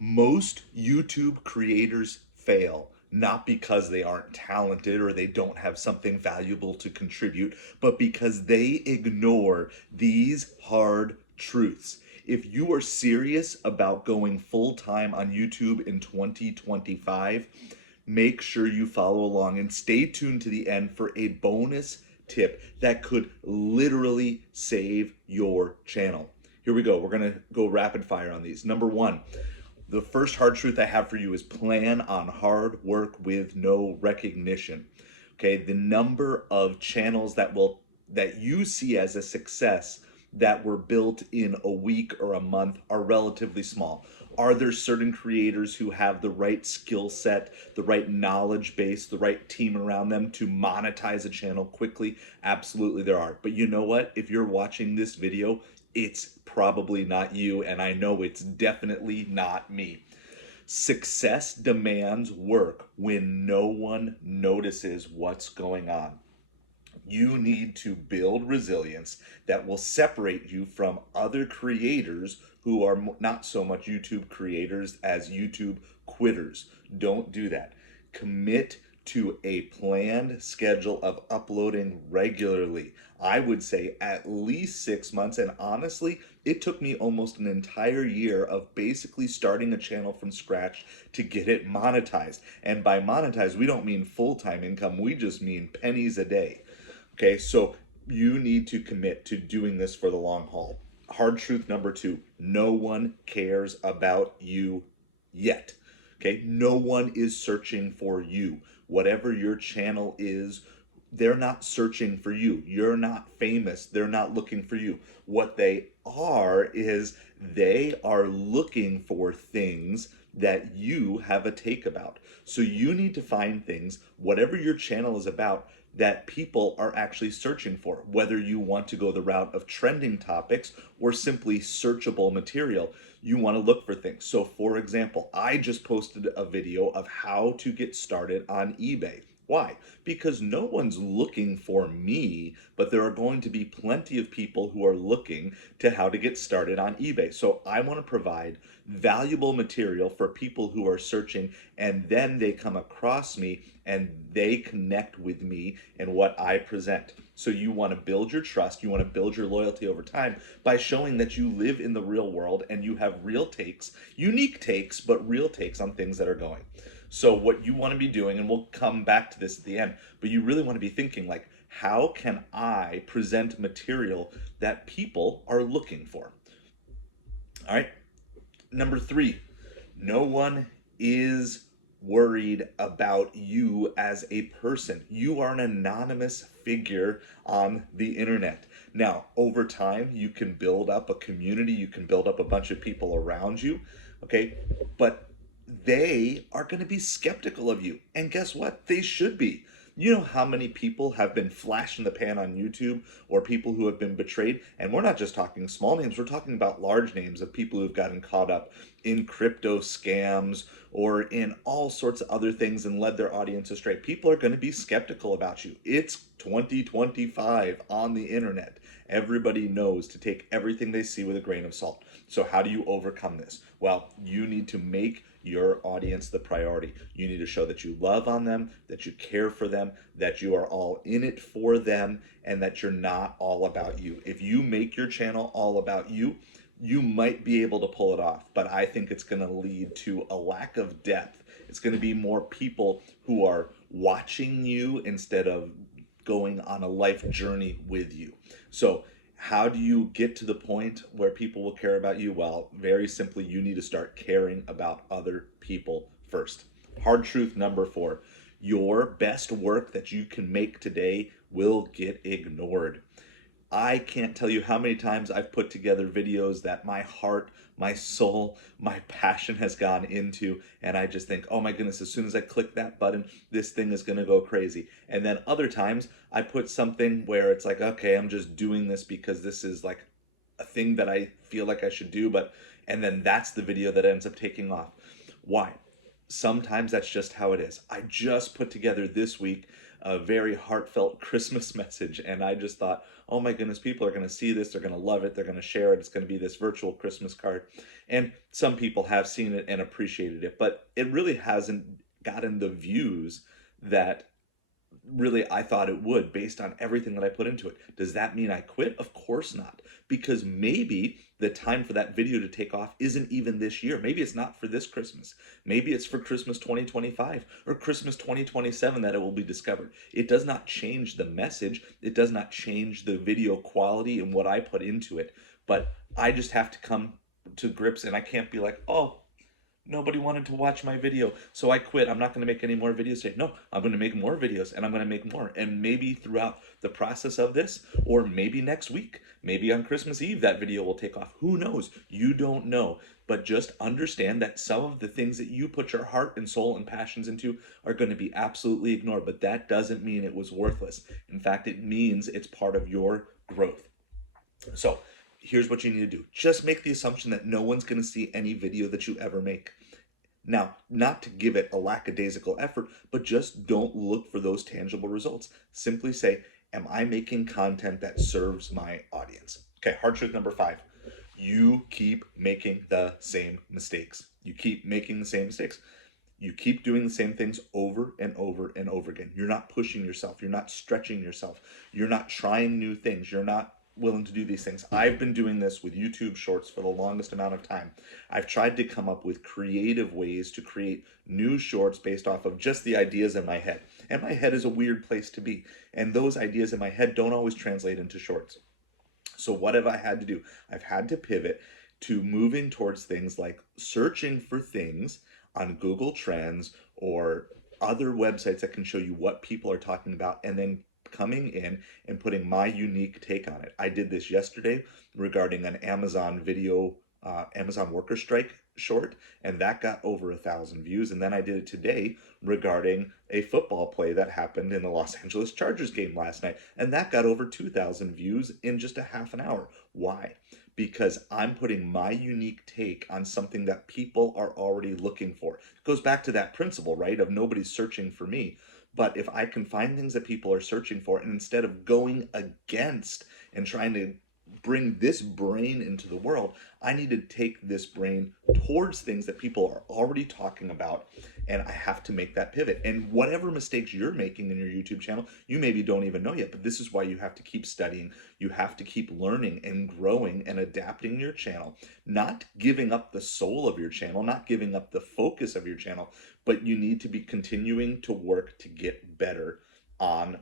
Most YouTube creators fail not because they aren't talented or they don't have something valuable to contribute, but because they ignore these hard truths. If you are serious about going full time on YouTube in 2025, make sure you follow along and stay tuned to the end for a bonus tip that could literally save your channel. Here we go. We're going to go rapid fire on these. Number one, the first hard truth I have for you is plan on hard work with no recognition. Okay, the number of channels that you see as a success that were built in a week or a month are relatively small. Are there certain creators who have the right skill set, the right knowledge base, the right team around them to monetize a channel quickly? Absolutely there are. But you know what? If you're watching this video, it's probably not you, and I know it's definitely not me. Success demands work when no one notices what's going on. You need to build resilience that will separate you from other creators who are not so much YouTube creators as YouTube quitters. Don't do that. Commit to a planned schedule of uploading regularly. I would say at least 6 months, and honestly, it took me almost an entire year of basically starting a channel from scratch to get it monetized. And by monetized, we don't mean full-time income, we just mean pennies a day. Okay, so you need to commit to doing this for the long haul. Hard truth number two, no one cares about you yet. Okay, no one is searching for you. Whatever your channel is, they're not searching for you. You're not famous. They're not looking for you. What they are is they are looking for things that you have a take about. So you need to find things, whatever your channel is about, that people are actually searching for, whether you want to go the route of trending topics or simply searchable material. You want to look for things. So for example, I just posted a video of how to get started on eBay. Why? Because no one's looking for me, but there are going to be plenty of people who are looking to how to get started on eBay. So I want to provide valuable material for people who are searching, and then they come across me and they connect with me and what I present. So you want to build your trust, you want to build your loyalty over time by showing that you live in the real world and you have real takes, unique takes, but real takes on things that are going. So what you want to be doing, and we'll come back to this at the end, but you really want to be thinking like, how can I present material that people are looking for? All right. Number three, no one is worried about you as a person. You are an anonymous figure on the internet. Now, over time, you can build up a community, you can build up a bunch of people around you, okay? But they are going to be skeptical of you. And guess what? They should be. You know how many people have been flash in the pan on YouTube, or people who have been betrayed? And we're not just talking small names, we're talking about large names of people who've gotten caught up in crypto scams or in all sorts of other things and led their audience astray. People are going to be skeptical about you. It's 2025 on the internet. Everybody knows to take everything they see with a grain of salt. So how do you overcome this? Well, you need to make your audience the priority. You need to show that you love on them, that you care for them, that you are all in it for them, and that you're not all about you. If you make your channel all about you, you might be able to pull it off, but I think it's going to lead to a lack of depth. It's going to be more people who are watching you instead of going on a life journey with you. So how do you get to the point where people will care about you? Well, very simply, you need to start caring about other people first. Hard truth number four, your best work that you can make today will get ignored. I can't tell you how many times I've put together videos that my heart, my soul, my passion has gone into, and I just think, oh my goodness, as soon as I click that button, this thing is gonna go crazy. And then other times I put something where it's like, okay, I'm just doing this because this is like a thing that I feel like I should do, and then that's the video that ends up taking off. Why? Sometimes that's just how it is. I just put together this week a very heartfelt Christmas message. And I just thought, oh my goodness, people are going to see this. They're going to love it. They're going to share it. It's going to be this virtual Christmas card. And some people have seen it and appreciated it, but it really hasn't gotten the views that really I thought it would based on everything that I put into it. Does that mean I quit? Of course not. Because maybe the time for that video to take off isn't even this year. Maybe it's not for this Christmas. Maybe it's for Christmas 2025 or Christmas 2027 that it will be discovered. It does not change the message. It does not change the video quality and what I put into it. But I just have to come to grips, and I can't be like, oh, nobody wanted to watch my video, so I quit. I'm not going to make any more videos today. No, I'm going to make more videos, and I'm going to make more. And maybe throughout the process of this, or maybe next week, maybe on Christmas Eve, that video will take off. Who knows? You don't know. But just understand that some of the things that you put your heart and soul and passions into are going to be absolutely ignored. But that doesn't mean it was worthless. In fact, it means it's part of your growth. So here's what you need to do. Just make the assumption that no one's going to see any video that you ever make. Now, not to give it a lackadaisical effort, but just don't look for those tangible results. Simply say, am I making content that serves my audience? Okay, hard truth number 5. You keep making the same mistakes. You keep making the same mistakes. You keep doing the same things over and over and over again. You're not pushing yourself. You're not stretching yourself. You're not trying new things. You're not willing to do these things. I've been doing this with YouTube Shorts for the longest amount of time. I've tried to come up with creative ways to create new shorts based off of just the ideas in my head. And my head is a weird place to be. And those ideas in my head don't always translate into shorts. So what have I had to do? I've had to pivot to moving towards things like searching for things on Google Trends or other websites that can show you what people are talking about, and then coming in and putting my unique take on it. I did this yesterday regarding an Amazon video, Amazon worker strike short, and that got over 1,000 views. And then I did it today regarding a football play that happened in the Los Angeles Chargers game last night, and that got over 2,000 views in just a half an hour. Why? Because I'm putting my unique take on something that people are already looking for. It goes back to that principle, right, of nobody's searching for me. But if I can find things that people are searching for, and instead of going against and trying to bring this brain into the world, I need to take this brain towards things that people are already talking about, and I have to make that pivot. And whatever mistakes you're making in your YouTube channel, you maybe don't even know yet, but this is why you have to keep studying. You have to keep learning and growing and adapting your channel, not giving up the soul of your channel, not giving up the focus of your channel, but you need to be continuing to work to get better on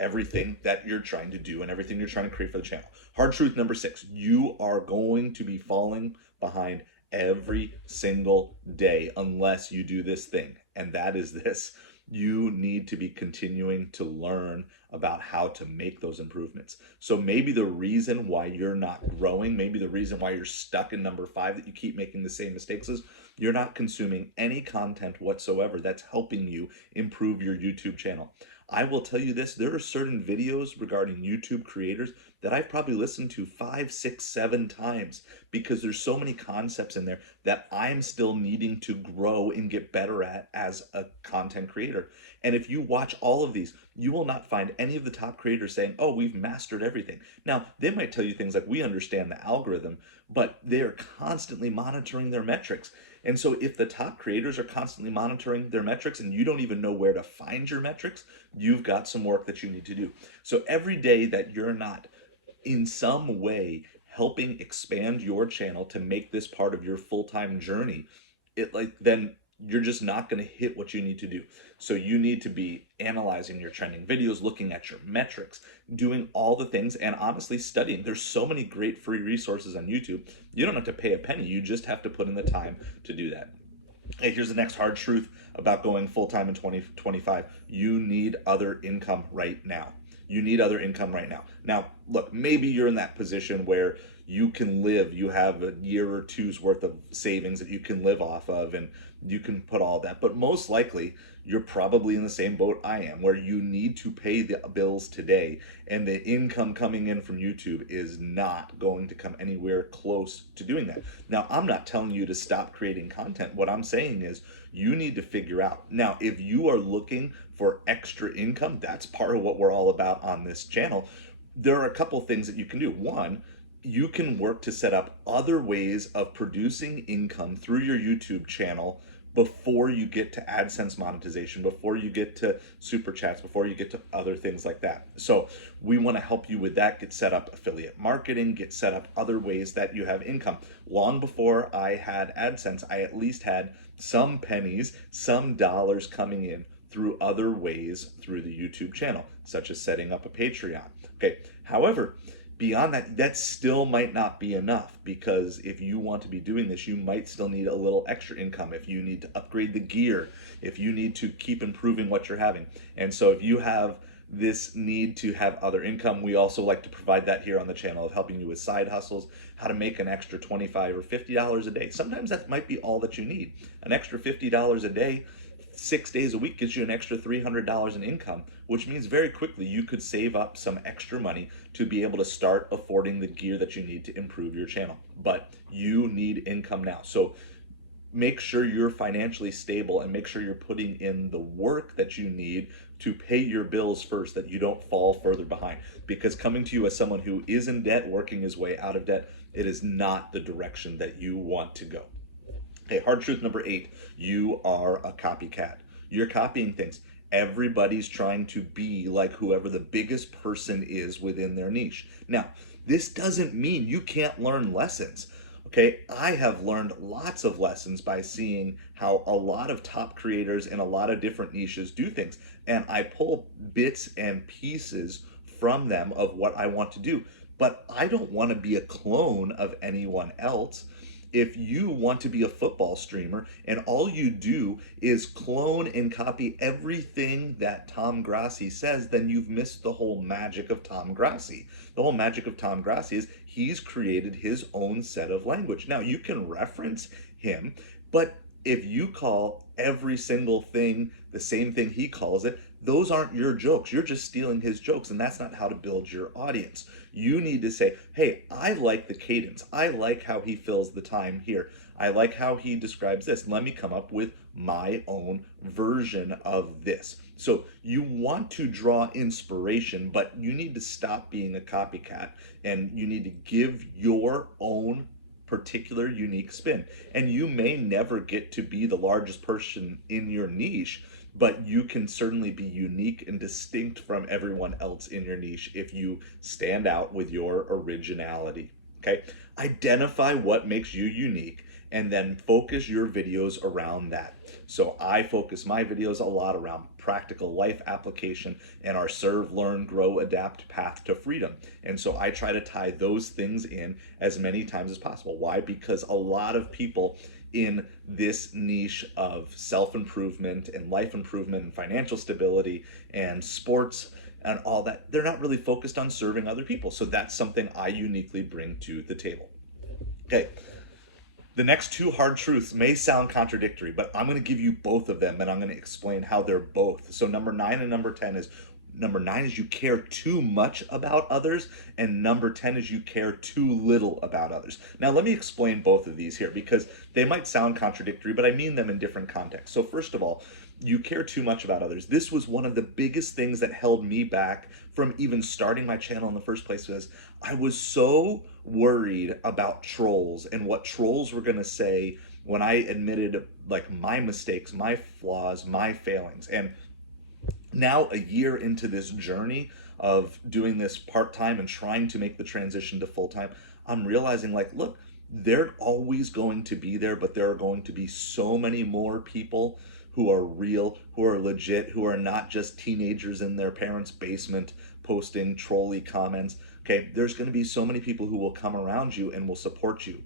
everything that you're trying to do and everything you're trying to create for the channel. Hard truth number 6, you are going to be falling behind every single day unless you do this thing. And that is this: you need to be continuing to learn about how to make those improvements. So maybe the reason why you're not growing, maybe the reason why you're stuck in number 5, that you keep making the same mistakes, is you're not consuming any content whatsoever that's helping you improve your YouTube channel. I will tell you this, there are certain videos regarding YouTube creators that I've probably listened to 5, 6, 7 times because there's so many concepts in there that I'm still needing to grow and get better at as a content creator. And if you watch all of these, you will not find any of the top creators saying, oh, we've mastered everything. Now, they might tell you things like, we understand the algorithm, but they're constantly monitoring their metrics. And so if the top creators are constantly monitoring their metrics and you don't even know where to find your metrics, you've got some work that you need to do. So every day that you're not in some way helping expand your channel to make this part of your full-time journey, then you're just not going to hit what you need to do. So you need to be analyzing your trending videos, looking at your metrics, doing all the things, and honestly studying. There's so many great free resources on YouTube. You don't have to pay a penny. You just have to put in the time to do that. Hey, here's the next hard truth about going full-time in 2025. You need other income right now. You need other income right now. Now, look, maybe you're in that position where you can live, you have a year or two's worth of savings that you can live off of, and you can put all that. But most likely, you're probably in the same boat I am, where you need to pay the bills today, and the income coming in from YouTube is not going to come anywhere close to doing that. Now, I'm not telling you to stop creating content. What I'm saying is you need to figure out. Now, if you are looking for extra income, that's part of what we're all about on this channel. There are a couple things that you can do. One, you can work to set up other ways of producing income through your YouTube channel before you get to AdSense monetization, before you get to super chats, before you get to other things like that. So we want to help you with that, get set up affiliate marketing, get set up other ways that you have income. Long before I had AdSense, I at least had some pennies, some dollars coming in through other ways through the YouTube channel, such as setting up a Patreon. Okay. However, beyond that, that still might not be enough, because if you want to be doing this, you might still need a little extra income. If you need to upgrade the gear, if you need to keep improving what you're having. And so if you have this need to have other income, we also like to provide that here on the channel, of helping you with side hustles, how to make an extra $25 or $50 a day. Sometimes that might be all that you need. An extra $50 a day, 6 days a week, gets you an extra $300 in income, which means very quickly you could save up some extra money to be able to start affording the gear that you need to improve your channel. But you need income now. So make sure you're financially stable, and make sure you're putting in the work that you need to pay your bills first, that you don't fall further behind. Because coming to you as someone who is in debt, working his way out of debt, it is not the direction that you want to go. Okay, hard truth number 8, you are a copycat. You're copying things. Everybody's trying to be like whoever the biggest person is within their niche. Now, this doesn't mean you can't learn lessons. Okay, I have learned lots of lessons by seeing how a lot of top creators in a lot of different niches do things. And I pull bits and pieces from them of what I want to do. But I don't want to be a clone of anyone else. If you want to be a football streamer and all you do is clone and copy everything that Tom Grassi says, then you've missed the whole magic of Tom Grassi. The whole magic of Tom Grassi is he's created his own set of language. Now, you can reference him, but if you call every single thing the same thing he calls it, those aren't your jokes. You're just stealing his jokes, and that's not how to build your audience. You need to say, hey, I like the cadence. I like how he fills the time here. I like how he describes this. Let me come up with my own version of this. So you want to draw inspiration, but you need to stop being a copycat, and you need to give your own particular unique spin. And you may never get to be the largest person in your niche, but you can certainly be unique and distinct from everyone else in your niche if you stand out with your originality. Okay? Identify what makes you unique, and then focus your videos around that. So I focus my videos a lot around practical life application and our serve, learn, grow, adapt path to freedom. And so I try to tie those things in as many times as possible. Why? Because a lot of people in this niche of self-improvement and life improvement and financial stability and sports and all that, they're not really focused on serving other people. So that's something I uniquely bring to the table. Okay. The next 2 hard truths may sound contradictory, but I'm going to give you both of them, and I'm going to explain how they're both. So number 9 and number 10 is, number 9 is you care too much about others, and number 10 is you care too little about others. Now let me explain both of these here, because they might sound contradictory, but I mean them in different contexts. So first of all, you care too much about others. This was one of the biggest things that held me back from even starting my channel in the first place, was I was so worried about trolls and what trolls were going to say when I admitted like my mistakes, my flaws, my failings. And now, a year into this journey of doing this part-time and trying to make the transition to full-time, I'm realizing, like, look, they're always going to be there, but there are going to be so many more people who are real, who are legit, who are not just teenagers in their parents' basement posting trolly comments. Okay, there's going to be so many people who will come around you and will support you.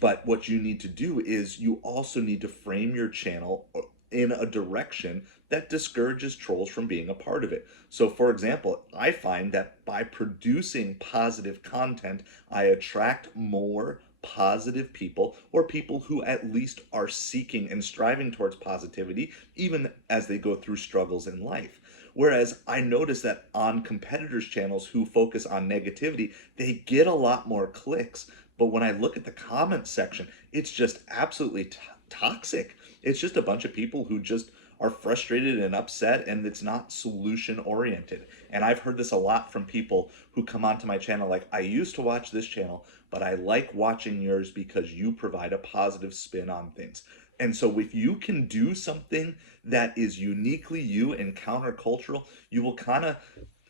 But what you need to do is you also need to frame your channel in a direction that discourages trolls from being a part of it. So, for example, I find that by producing positive content, I attract more positive people, or people who at least are seeking and striving towards positivity, even as they go through struggles in life. Whereas I notice that on competitors' channels who focus on negativity, they get a lot more clicks. But when I look at the comment section, it's just absolutely toxic. It's just a bunch of people who just are frustrated and upset, and it's not solution oriented. And I've heard this a lot from people who come onto my channel like, I used to watch this channel, but I like watching yours because you provide a positive spin on things. And so if you can do something that is uniquely you and countercultural, you will kind of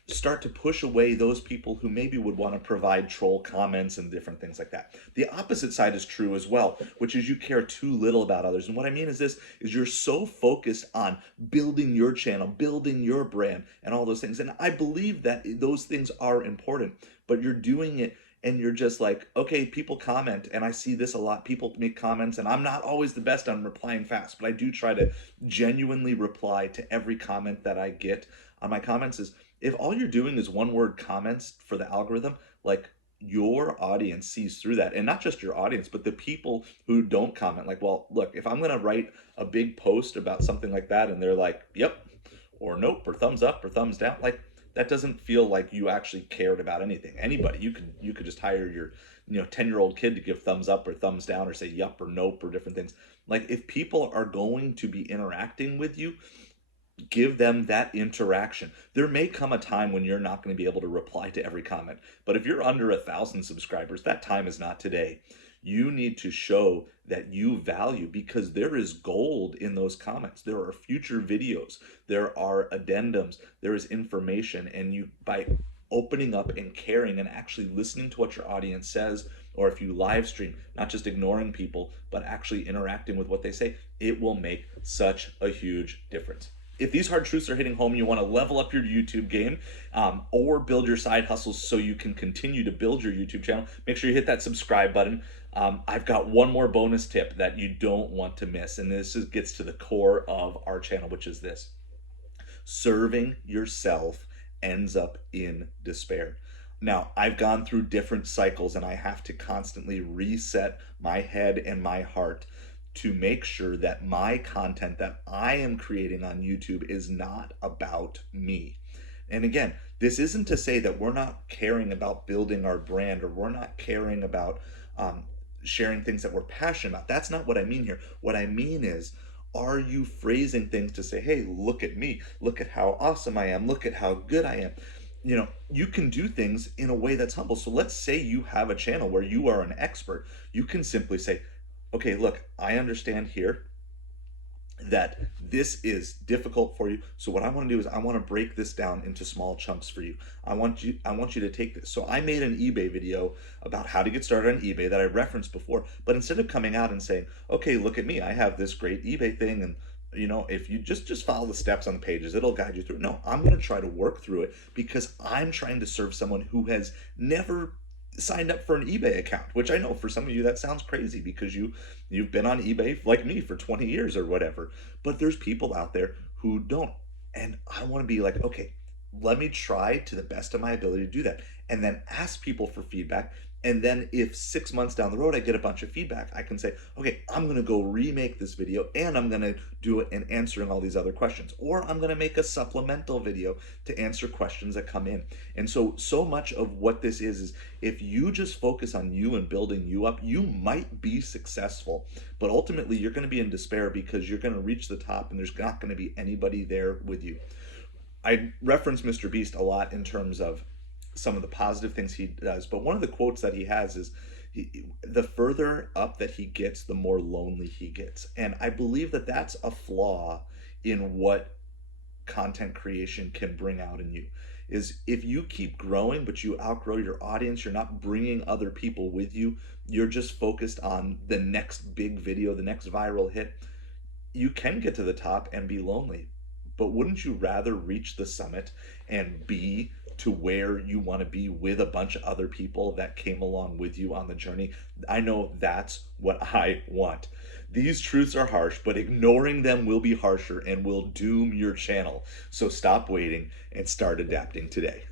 start to push away those people who maybe would want to provide troll comments and different things like that. The opposite side is true as well, which is you care too little about others. And what I mean is this, is you're so focused on building your channel, building your brand and all those things. And I believe that those things are important, but you're doing it and you're just like, okay, people comment, and I see this a lot. People make comments, and I'm not always the best on replying fast, but I do try to genuinely reply to every comment that I get on my comments. Is if all you're doing is one word comments for the algorithm, like, your audience sees through that. And not just your audience, but the people who don't comment. Like, well, look, if I'm going to write a big post about something like that and they're like, yep, or nope, or thumbs up, or thumbs down, like, that doesn't feel like you actually cared about anything. Anybody, you could just hire your 10-year-old kid to give thumbs up or thumbs down or say yup or nope or different things. Like, if people are going to be interacting with you, give them that interaction. There may come a time when you're not going to be able to reply to every comment, but if you're under 1,000 subscribers, that time is not today. You need to show that you value, because there is gold in those comments. There are future videos, there are addendums, there is information, and you, by opening up and caring and actually listening to what your audience says, or if you live stream, not just ignoring people, but actually interacting with what they say, it will make such a huge difference. If these hard truths are hitting home, you want to level up your YouTube game, or build your side hustles so you can continue to build your YouTube channel, make sure you hit that subscribe button. I've got one more bonus tip that you don't want to miss, and gets to the core of our channel, which is this: serving yourself ends up in despair. Now, I've gone through different cycles, and I have to constantly reset my head and my heart to make sure that my content that I am creating on YouTube is not about me. And again, this isn't to say that we're not caring about building our brand, or we're not caring about sharing things that we're passionate about. That's not what I mean here. What I mean is, are you phrasing things to say, hey, look at me, look at how awesome I am, look at how good I am? You can do things in a way that's humble. So let's say you have a channel where you are an expert. You can simply say, okay, look, I understand here that this is difficult for you. So what I want to do is I want to break this down into small chunks for you. I want you to take this. So I made an eBay video about how to get started on eBay that I referenced before, but instead of coming out and saying, okay, look at me, I have this great eBay thing, and if you just follow the steps on the pages, it'll guide you through it. No, I'm going to try to work through it, because I'm trying to serve someone who has never signed up for an eBay account, which I know for some of you that sounds crazy, because you've been on eBay like me for 20 years or whatever. But there's people out there who don't. And I want to be like, okay, let me try to the best of my ability to do that, and then ask people for feedback. And then if 6 months down the road I get a bunch of feedback, I can say, okay, I'm going to go remake this video, and I'm going to do it in answering all these other questions. Or I'm going to make a supplemental video to answer questions that come in. And so much of what this is if you just focus on you and building you up, you might be successful. But ultimately, you're going to be in despair, because you're going to reach the top and there's not going to be anybody there with you. I reference Mr. Beast a lot in terms of some of the positive things he does, but one of the quotes that he has is, the further up that he gets, the more lonely he gets. And I believe that that's a flaw in what content creation can bring out in you. Is if you keep growing but you outgrow your audience, you're not bringing other people with you, you're just focused on the next big video, the next viral hit, you can get to the top and be lonely. but wouldn't you rather reach the summit and be to where you want to be with a bunch of other people that came along with you on the journey? I know that's what I want. These truths are harsh, but ignoring them will be harsher and will doom your channel. So stop waiting and start adapting today.